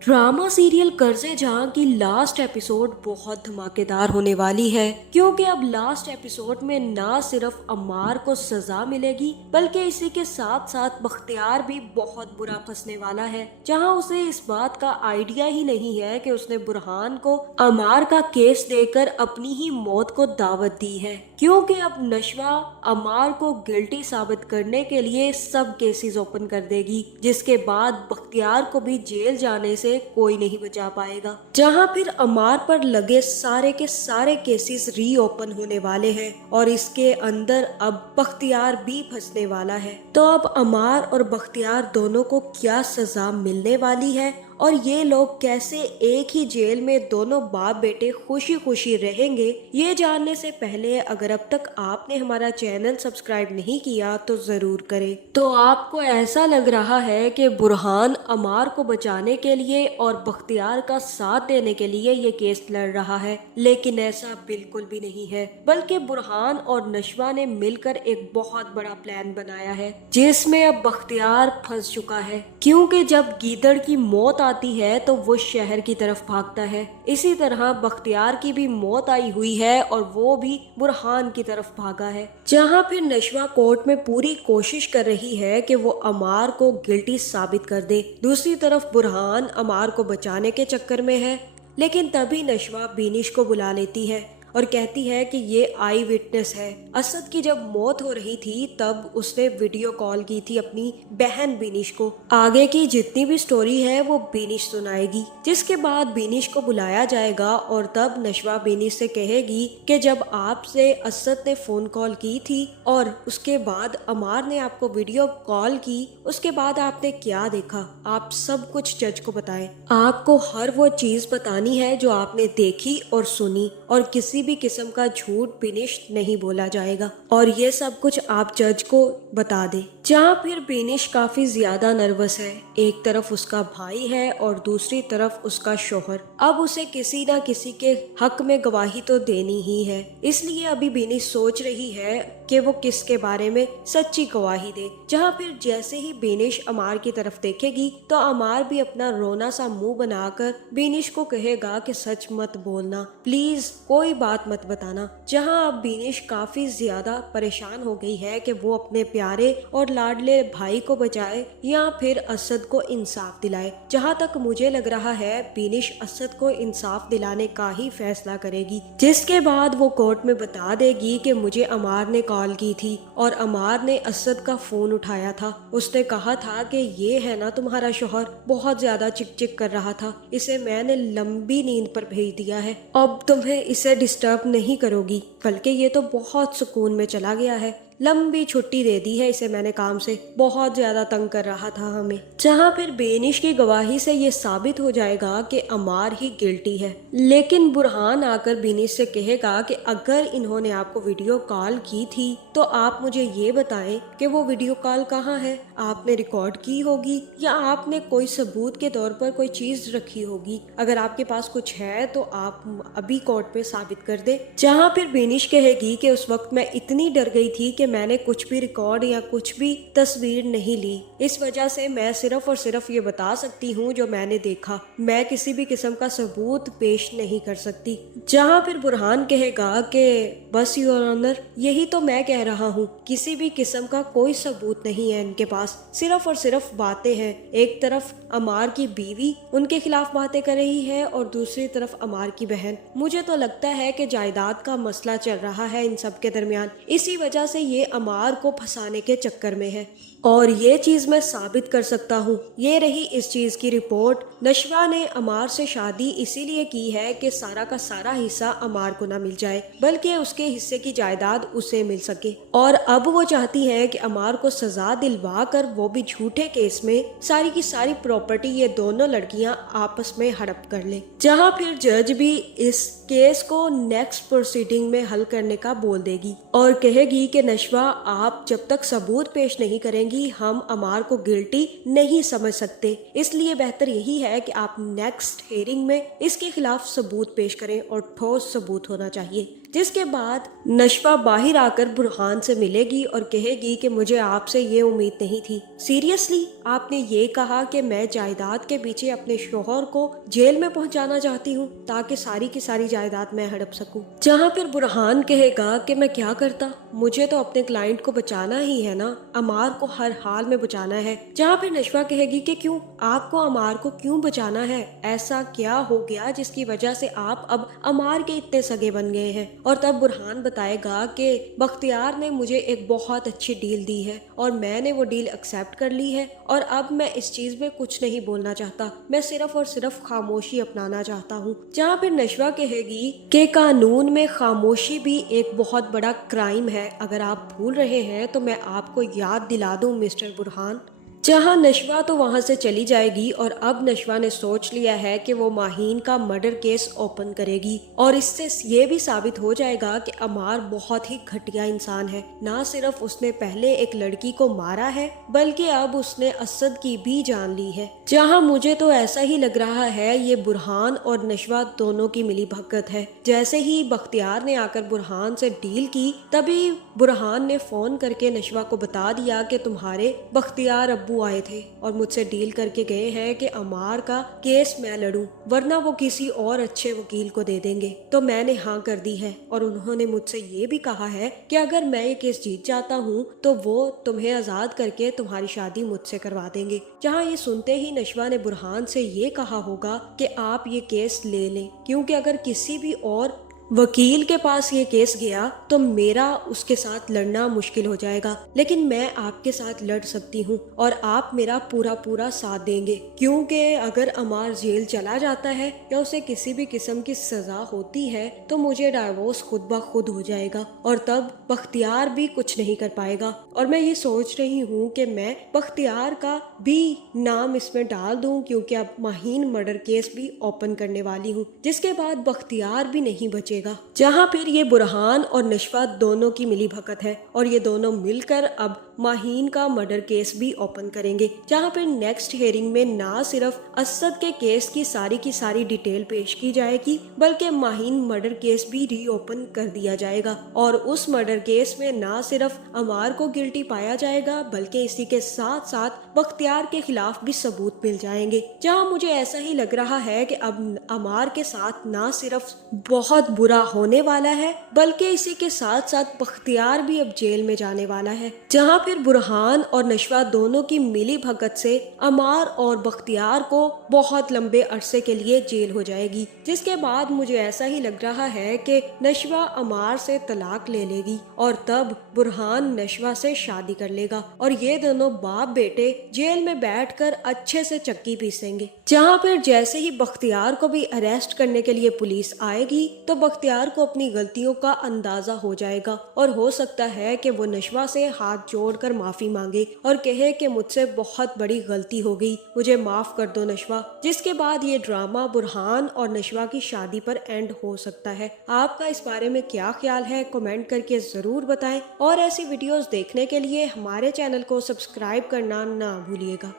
Drama serial कर्जे जहां की लास्ट एपिसोड बहुत धमाकेदार होने वाली है, क्योंकि अब लास्ट एपिसोड में ना सिर्फ अम्मार को सजा मिलेगी बल्कि इसी के साथ साथ बख्तियार भी बहुत बुरा फंसने वाला है, जहां उसे इस बात का आइडिया ही नहीं है कि उसने बुरहान को अम्मार का केस देकर अपनी ही मौत को दावत दी है, क्योंकि अब नशवा अम्मार को गिल्टी साबित करने के लिए सब केसेस ओपन कर देगी, जिसके बाद बख्तियार को भी जेल जाने से कोई नहीं बचा पाएगा। जहां फिर अम्मार पर लगे सारे के सारे केसेस रीओपन होने वाले हैं और इसके अंदर अब बख्तियार भी फंसने वाला है। तो अब अम्मार और बख्तियार दोनों को क्या सजा मिलने वाली है और ये लोग कैसे एक ही जेल में दोनों बाप बेटे खुशी खुशी रहेंगे, ये जानने से पहले अगर अब तक आपने हमारा चैनल सब्सक्राइब नहीं किया तो जरूर करें। तो आपको ऐसा लग रहा है कि बुरहान अम्मार को बचाने के लिए और बख्तियार का साथ देने के लिए ये केस लड़ रहा है, लेकिन ऐसा बिल्कुल भी नहीं है, बल्कि बुरहान और नशवा ने मिलकर एक बहुत बड़ा प्लान बनाया है, जिसमें अब बख्तियार फंस चुका है, क्योंकि जब गीदड़ की मौत आती है तो वो शहर की तरफ भागता है। इसी तरह बख्तियार की भी मौत आई हुई है और वो भी बुरहान की तरफ भागा है। जहां फिर नशवा कोर्ट में पूरी कोशिश कर रही है कि वो अम्मार को गिल्टी साबित कर दे, दूसरी तरफ बुरहान अम्मार को बचाने के चक्कर में है। लेकिन तभी नशवा बीनिश को बुला लेती है और कहती है कि ये आई विटनेस है। असद की जब मौत हो रही थी तब उसने वीडियो कॉल की थी अपनी बहन बीनिश को। आगे की जितनी भी स्टोरी है वो बीनिश सुनाएगी, जिसके बाद बीनिश को बुलाया जाएगा और तब नशवा बीनिश से कहेगी कि जब आपसे असद ने फोन कॉल की थी और उसके बाद अम्मार ने आपको वीडियो कॉल की, उसके बाद आपने क्या देखा, आप सब कुछ जज को बताएं। आपको हर वो चीज बतानी है जो आपने देखी और सुनी, और किसी भी किस्म का झूठ बीनिश नहीं बोला जाएगा, और ये सब कुछ आप जज को बता दे। जहाँ फिर बीनिश काफी ज्यादा नर्वस है, एक तरफ उसका भाई है और दूसरी तरफ उसका शोहर। अब उसे किसी ना किसी के हक में गवाही तो देनी ही है, इसलिए अभी बीनिश सोच रही है कि वो किसके बारे में सच्ची गवाही दे। जहाँ फिर जैसे ही बीनिश अम्मार की तरफ देखेगी तो अम्मार भी अपना रोना सा मुंह बनाकर बीनिश को कहेगा कि सच मत बोलना, प्लीज कोई बात मत बताना। जहाँ अब बीनिश काफी ज्यादा परेशान हो गई है कि वो अपने प्यारे और लाडले भाई को बचाए या फिर असद को इंसाफ दिलाए। जहाँ तक मुझे लग रहा है बीनिश असद को इंसाफ दिलाने का ही फैसला करेगी, जिसके बाद वो कोर्ट में बता देगी कि मुझे अम्मार ने कॉल की थी और अम्मार ने असद का फोन उठाया था। उसने कहा था कि ये है ना तुम्हारा शोहर, बहुत ज्यादा चिक चिक कर रहा था, इसे मैंने लंबी नींद पर भेज दिया है, अब तुम्हें इसे डिस्टर्ब नहीं करोगी, बल्कि ये तो बहुत सुकून में चला गया है, लंबी छुट्टी दे दी है इसे मैंने काम से, बहुत ज्यादा तंग कर रहा था हमें। जहाँ फिर बेनिश की गवाही से ये साबित हो जाएगा कि अम्मार ही गिल्टी है। लेकिन बुरहान आकर बेनिश से कहेगा कि अगर इन्होंने आपको वीडियो कॉल की थी तो आप मुझे ये बताएं कि वो वीडियो कॉल कहाँ है, आपने रिकॉर्ड की होगी या आपने कोई सबूत के तौर पर कोई चीज रखी होगी, अगर आपके पास कुछ है तो आप अभी कोर्ट में साबित कर दे। जहाँ फिर बेनिश कहेगी कि उस वक्त मैं इतनी डर गई थी कि मैंने कुछ भी रिकॉर्ड या कुछ भी तस्वीर नहीं ली, इस वजह से मैं सिर्फ और सिर्फ ये बता सकती हूँ जो मैंने देखा, मैं किसी भी किस्म का सबूत पेश नहीं कर सकती। जहाँ फिर बुरहान कहेगा कि बस योर ऑनर, यही तो मैं कह रहा हूँ, किसी भी किस्म का कोई सबूत नहीं है इनके पास, सिर्फ और सिर्फ बातें हैं। एक तरफ अम्मार की बीवी उनके खिलाफ बातें कर रही है और दूसरी तरफ अम्मार की बहन। मुझे तो लगता है कि जायदाद का मसला चल रहा है इन सब के दरमियान, इसी वजह से ये अम्मार को फंसाने के चक्कर में है, और ये चीज मैं साबित कर सकता हूँ। ये रही इस चीज की रिपोर्ट। नशवा ने अम्मार से शादी इसीलिए की है कि सारा का सारा हिस्सा अम्मार को ना मिल जाए, बल्कि उसके हिस्से की जायदाद उसे मिल सके, और अब वो चाहती है कि अम्मार को सजा दिलवा कर वो भी झूठे केस में सारी की सारी प्रॉपर्टी ये दोनों लड़कियां आपस में हड़प कर ले। जहाँ फिर जज भी इस केस को नेक्स्ट प्रोसीडिंग में हल करने का बोल देगी और कहेगी कि नशवा, आप जब तक सबूत पेश नहीं करेंगी हम अम्मार को गिल्टी नहीं समझ सकते, इसलिए बेहतर यही है कि आप नेक्स्ट हियरिंग में इसके खिलाफ सबूत पेश करें और ठोस सबूत होना चाहिए। जिसके बाद नशवा बाहर आकर बुरहान से मिलेगी और कहेगी कि मुझे आपसे ये उम्मीद नहीं थी। सीरियसली आपने ये कहा कि मैं जायदाद के पीछे अपने शोहर को जेल में पहुंचाना चाहती हूँ ताकि सारी की सारी जायदाद मैं हड़प सकूं। जहाँ फिर बुरहान कहेगा कि मैं क्या करता, मुझे तो अपने क्लाइंट को बचाना ही है ना, अमार को हर हाल में बचाना है। जहाँ फिर नशवा कहेगी कि क्यों, आपको अमार को क्यों बचाना है, ऐसा क्या हो गया जिसकी वजह से आप अब अमार के इतने सगे बन गए हैं। और तब बुरहान बताएगा कि बख्तियार ने मुझे एक बहुत अच्छी डील दी है और मैंने वो डील एक्सेप्ट कर ली है और अब मैं इस चीज में कुछ नहीं बोलना चाहता, मैं सिर्फ और सिर्फ खामोशी अपनाना चाहता हूँ। जहाँ फिर नशवा कहेगी कि कानून में खामोशी भी एक बहुत बड़ा क्राइम है, अगर आप भूल रहे हैं तो मैं आपको याद दिला दूं मिस्टर बुरहान। जहाँ नशवा तो वहाँ से चली जाएगी और अब नशवा ने सोच लिया है कि वो माहीन का मर्डर केस ओपन करेगी और इससे ये भी साबित हो जाएगा कि अमार बहुत ही घटिया इंसान है। ना सिर्फ उसने पहले एक लड़की को मारा है बल्कि अब उसने असद की भी जान ली है। जहाँ मुझे तो ऐसा ही लग रहा है ये बुरहान और नशवा दोनों की मिली भगत है। जैसे ही बख्तियार ने आकर बुरहान से डील की तभी बुरहान ने फोन करके नशवा को बता दिया कि तुम्हारे बख्तियार अब्बू आए थे और मुझसे डील करके गए हैं कि अमार का केस मैं लड़ूं वरना वो किसी और अच्छे वकील को दे देंगे। तो मैंने हाँ कर दी है और उन्होंने मुझसे ये भी कहा है कि अगर मैं ये केस जीत जाता हूँ तो वो तुम्हें आजाद करके तुम्हारी शादी मुझसे करवा देंगे। जहाँ ये सुनते ही नशवा ने बुरहान से ये कहा होगा कि आप ये केस ले लें, क्योंकि अगर किसी भी और वकील के पास ये केस गया तो मेरा उसके साथ लड़ना मुश्किल हो जाएगा, लेकिन मैं आपके साथ लड़ सकती हूँ और आप मेरा पूरा पूरा साथ देंगे, क्योंकि अगर अमार जेल चला जाता है या उसे किसी भी किस्म की सजा होती है तो मुझे डाइवोर्स खुद ब खुद हो जाएगा और तब बख्तियार भी कुछ नहीं कर पाएगा। और मैं ये सोच रही हूँ कि मैं बख्तियार का भी नाम इसमें डाल दूँ, क्योंकि अब माहीन मर्डर केस भी ओपन करने वाली हूँ, जिसके बाद बख्तियार भी नहीं बचे। जहाँ फिर ये बुरहान और नशवा दोनों की मिली भगत है और ये दोनों मिलकर अब माहीन का मर्डर केस भी ओपन करेंगे। जहाँ फिर नेक्स्ट हियरिंग में ना सिर्फ असद के केस की सारी डिटेल पेश की जाएगी बल्कि माहीन मर्डर केस भी रीओपन कर दिया जाएगा और उस मर्डर केस में ना सिर्फ अमार को गिल्टी पाया जाएगा बल्कि इसी के साथ साथ बख्तियार के खिलाफ भी सबूत मिल जाएंगे। जहाँ मुझे ऐसा ही लग रहा है कि अब अमार के साथ ना सिर्फ बहुत बुरा होने वाला है बल्कि इसी के साथ साथ बख्तियार भी अब जेल में जाने वाला है। जहाँ फिर बुरहान और नशवा दोनों की मिली भगत से अमार और बख्तियार को बहुत लंबे अरसे के लिए जेल हो जाएगी, जिसके बाद मुझे ऐसा ही लग रहा है कि नशवा अमार से तलाक ले लेगी और तब बुरहान नशवा से शादी कर लेगा और ये दोनों बाप बेटे जेल में बैठकर अच्छे से चक्की पीसेंगे। जहाँ फिर जैसे ही बख्तियार को भी अरेस्ट करने के लिए पुलिस आएगी तो बख्तियार को अपनी गलतियों का अंदाजा हो जाएगा और हो सकता है कि वो नशवा से हाथ जोड़कर माफी मांगे और कहे कि मुझसे बहुत बड़ी गलती हो गई, मुझे माफ कर दो नशवा। जिसके बाद ये ड्रामा बुरहान और नशवा की शादी पर एंड हो सकता है। आपका इस बारे में क्या ख्याल है, कमेंट करके जरूर बताएं और ऐसी वीडियोस देखने के लिए हमारे चैनल को सब्सक्राइब करना ना भूलिएगा।